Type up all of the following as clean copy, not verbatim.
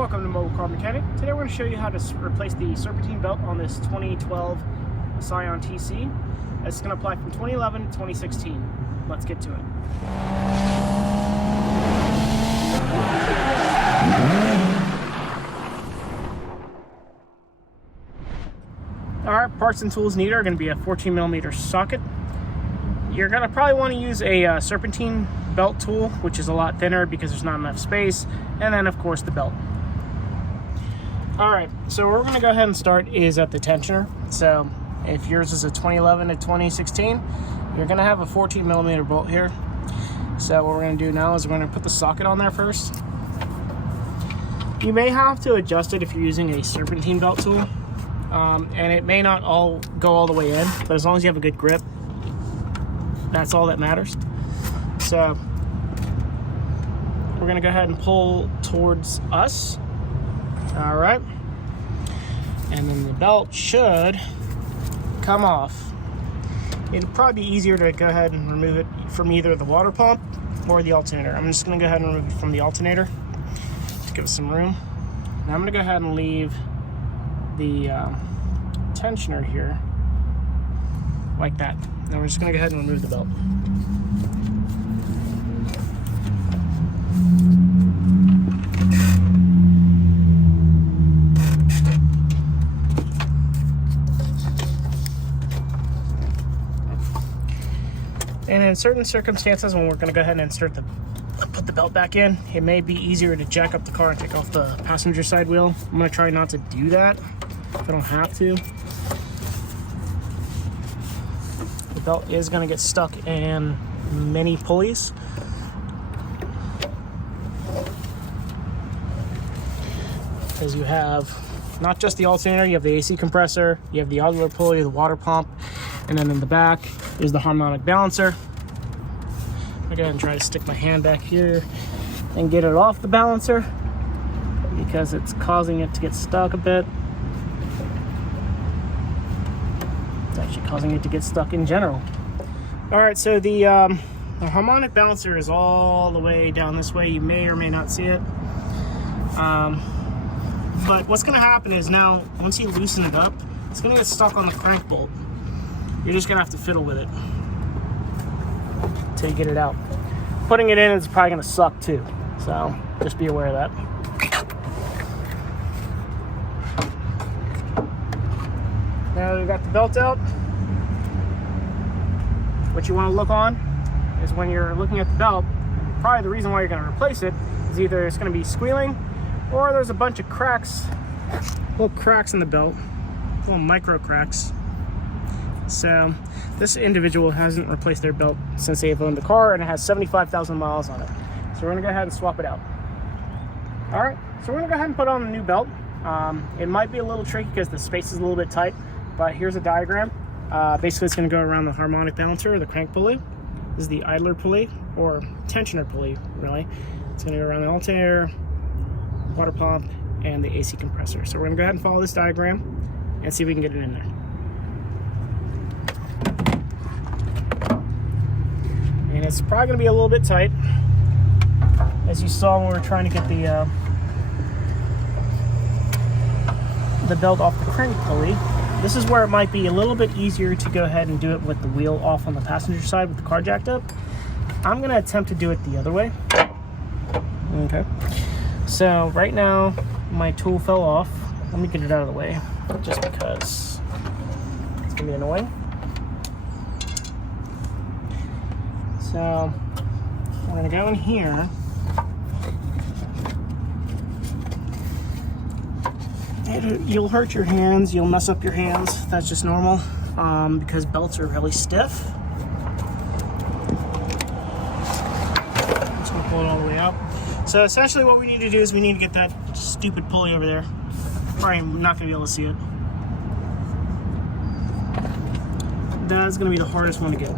Welcome to Mobile Car Mechanic. Today we're going to show you how to replace the Serpentine belt on this 2012 Scion TC. It's going to apply from 2011 to 2016. Let's get to it. Alright, parts and tools needed are going to be a 14mm socket. You're going to probably want to use a Serpentine belt tool, which is a lot thinner because there's not enough space, and then of course the belt. Alright, so where we're going to go ahead and start is at the tensioner. So if yours is a 2011 to 2016, you're going to have a 14mm bolt here. So what we're going to do now is we're going to put the socket on there first. You may have to adjust it if you're using a Serpentine belt tool, and it may not all go all the way in, but as long as you have a good grip, that's all that matters. So we're going to go ahead and pull towards us. All right, and then the belt should come off. It'll probably be easier to go ahead and remove it from either the water pump or the alternator. I'm just going to go ahead and remove it from the alternator to give it some room. Now I'm going to go ahead and leave the tensioner here like that. Now we're just going to go ahead and remove the belt. And in certain circumstances, when we're going to go ahead and put the belt back in, it may be easier to jack up the car and take off the passenger side wheel. I'm going to try not to do that if I don't have to. The belt is going to get stuck in many pulleys. Because you have not just the alternator, you have the AC compressor, you have the auxiliary pulley, the water pump, and then in the back is the harmonic balancer. I'm gonna go ahead and try to stick my hand back here and get it off the balancer because it's causing it to get stuck a bit. It's actually causing it to get stuck in general. All right, so the harmonic balancer is all the way down this way. You may or may not see it. But what's gonna happen is now, once you loosen it up, it's gonna get stuck on the crank bolt. You're just gonna have to fiddle with it until you get it out. Putting it in is probably gonna suck too, so just be aware of that. Now that we've got the belt out, what you wanna look on is when you're looking at the belt, probably the reason why you're gonna replace it is either it's gonna be squealing or there's a bunch of cracks, little cracks in the belt, little micro cracks. So this individual hasn't replaced their belt since they've owned the car, and it has 75,000 miles on it. So we're gonna go ahead and swap it out. All right, so we're gonna go ahead and put on a new belt. It might be a little tricky because the space is a little bit tight, but here's a diagram. Basically it's gonna go around the harmonic balancer, or the crank pulley. This is the idler pulley, or tensioner pulley, really. It's gonna go around the alternator, water pump, and the AC compressor. So we're gonna go ahead and follow this diagram and see if we can get it in there. And it's probably going to be a little bit tight, as you saw when we were trying to get the belt off the crank pulley. This is where it might be a little bit easier to go ahead and do it with the wheel off on the passenger side with the car jacked up. I'm going to attempt to do it the other way. Okay. So right now my tool fell off. Let me get it out of the way just because it's going to be annoying. So we're going to go in here. You'll hurt your hands, you'll mess up your hands. That's just normal because belts are really stiff. Just going to pull it all the way out. So essentially what we need to do is we need to get that stupid pulley over there. Probably not going to be able to see it. That's going to be the hardest one to get.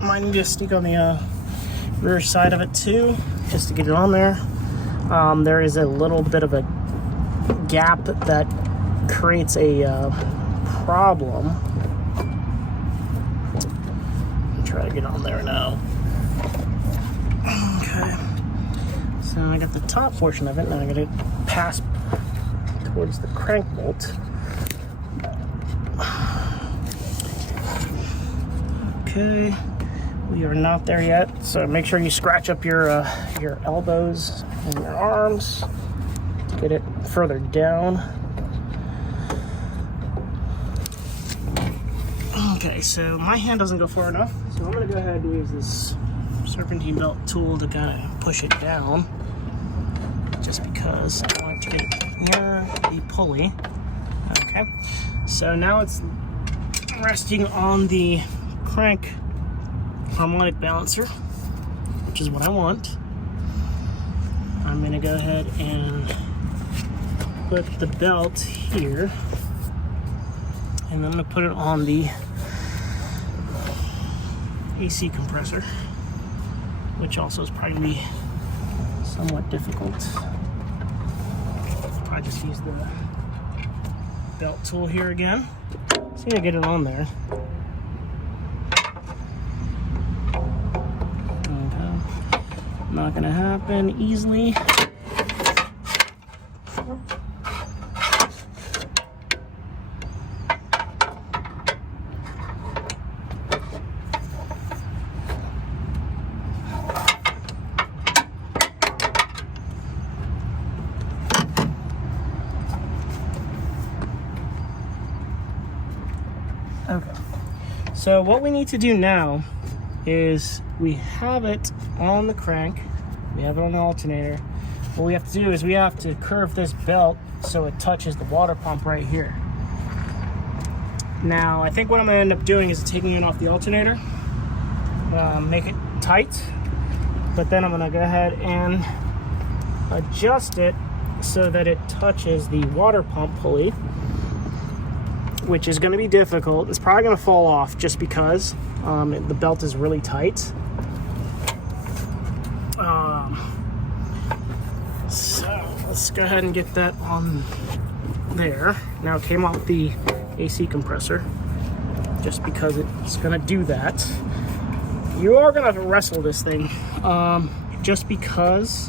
Might need to sneak on the rear side of it too. just to get it on there. There is a little bit of a gap that creates a problem. Try to get on there now. Okay. So I got the top portion of it. Now I got to pass towards the crank bolt. Okay. We are not there yet, so make sure you scratch up your elbows and your arms to get it further down. Okay, so my hand doesn't go far enough, so I'm going to go ahead and use this Serpentine belt tool to kind of push it down, just because I want to get it near the pulley. Okay, so now it's resting on the crank harmonic balancer, which is what I want. I'm going to go ahead and put the belt here, and I'm going to put it on the AC compressor, which also is probably somewhat difficult. I'll probably just use the belt tool here again. So I'm going to get it on there. Not gonna happen easily. Okay. So what we need to do now is we have it on the crank, we have it on the alternator. What we have to do is we have to curve this belt so it touches the water pump right here. Now I think what I'm going to end up doing is taking it off the alternator, make it tight, but then I'm going to go ahead and adjust it so that it touches the water pump pulley, which is going to be difficult. It's probably going to fall off just because the belt is really tight. So let's go ahead and get that on there. Now it came off the AC compressor just because it's going to do that. You are going to have to wrestle this thing just because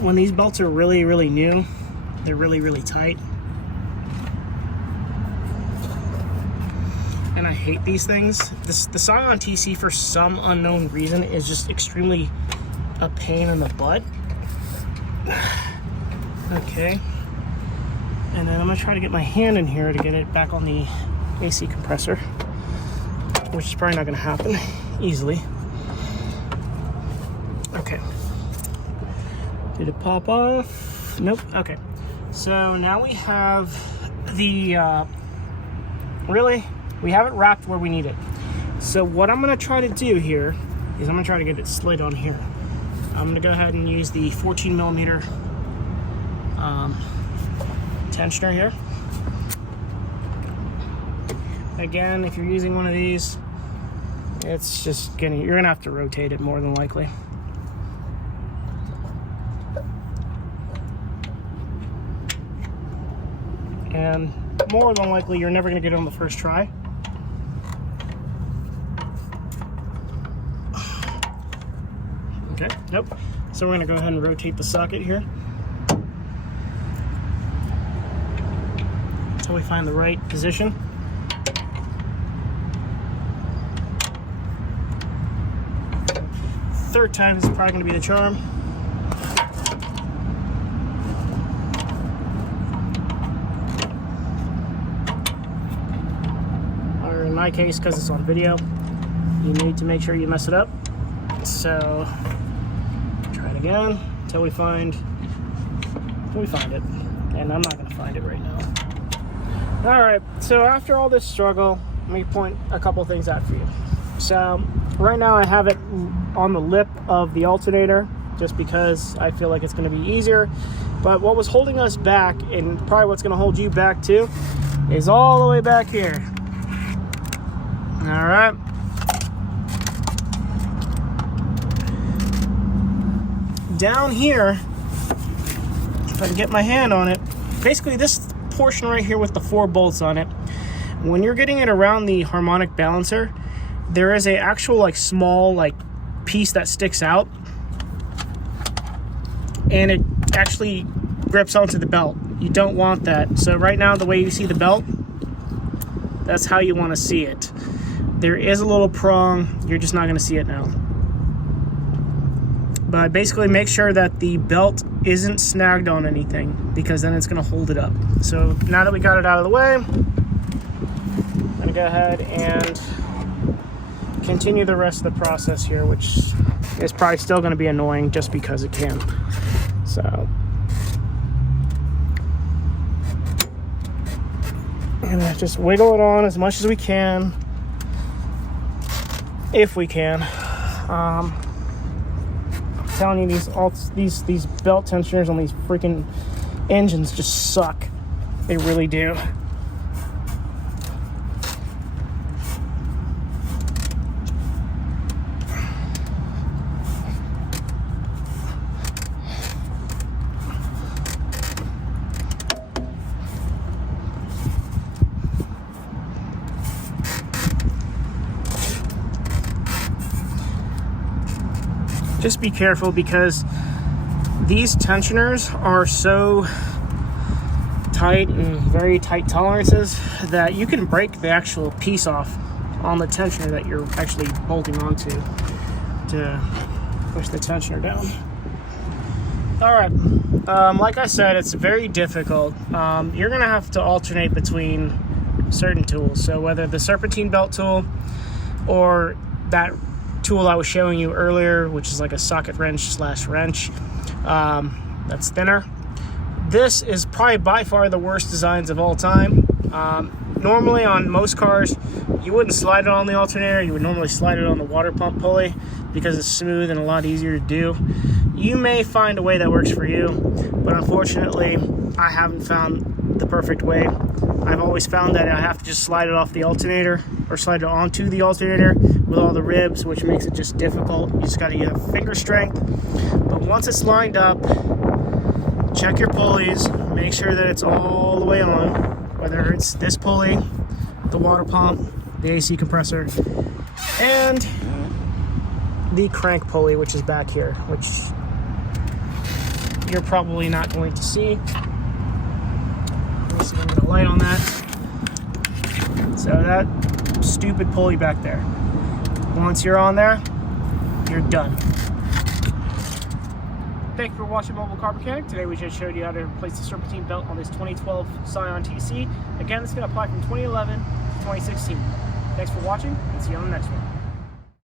when these belts are really, really new, they're really, really tight. And I hate these things. The Scion TC, for some unknown reason, is just extremely a pain in the butt. Okay. And then I'm gonna try to get my hand in here to get it back on the AC compressor, which is probably not gonna happen easily. Okay. Did it pop off? Nope. Okay. So now we have the, we have it wrapped where we need it. So what I'm gonna try to do here is I'm gonna try to get it slid on here. I'm gonna go ahead and use the 14 millimeter tensioner here. Again, if you're using one of these, it's just you're gonna have to rotate it more than likely. And more than likely, you're never gonna get it on the first try. Okay, nope. So we're gonna go ahead and rotate the socket here until we find the right position. Third time is probably gonna be the charm. Or in my case, because it's on video, you need to make sure you mess it up. So try it again until we find it, and I'm not going to find it right now. All right, so after all this struggle, let me point a couple things out for you. So right now I have it on the lip of the alternator just because I feel like it's going to be easier, but what was holding us back, and probably what's going to hold you back too, is all the way back here. All right. down here, if I can get my hand on it, basically this portion right here with the 4 bolts on it, when you're getting it around the harmonic balancer, there is a actual like small like piece that sticks out, and it actually grips onto the belt. You don't want that. So right now, the way you see the belt, that's how you want to see it. There is a little prong, you're just not going to see it now. But basically make sure that the belt isn't snagged on anything, because then it's going to hold it up. So now that we got it out of the way, I'm going to go ahead and continue the rest of the process here, which is probably still going to be annoying just because it can. So I'm going to just wiggle it on as much as we can, if we can. I'm telling you, these belt tensioners on these freaking engines just suck. They really do. Just be careful, because these tensioners are so tight and very tight tolerances that you can break the actual piece off on the tensioner that you're actually bolting onto to push the tensioner down. All right, like I said, it's very difficult. You're gonna have to alternate between certain tools. So whether the Serpentine belt tool or that tool I was showing you earlier, which is like a socket wrench / wrench, that's thinner. This is probably by far the worst designs of all time. Normally on most cars, you wouldn't slide it on the alternator. You would normally slide it on the water pump pulley because it's smooth and a lot easier to do. You may find a way that works for you, but unfortunately, I haven't found the perfect way. I've always found that I have to just slide it off the alternator or slide it onto the alternator with all the ribs, which makes it just difficult. You just got to have finger strength. But once it's lined up, check your pulleys, make sure that it's all the way on, whether it's this pulley, the water pump, the AC compressor, and the crank pulley, which is back here, which you're probably not going to see. Let me see if I can get a light on that. So that stupid pulley back there. Once you're on there, you're done. Thank you for watching Mobile Car Mechanic. Today we just showed you how to replace the Serpentine belt on this 2012 Scion TC. Again, it's going to apply from 2011 to 2016. Thanks for watching, and see you on the next one.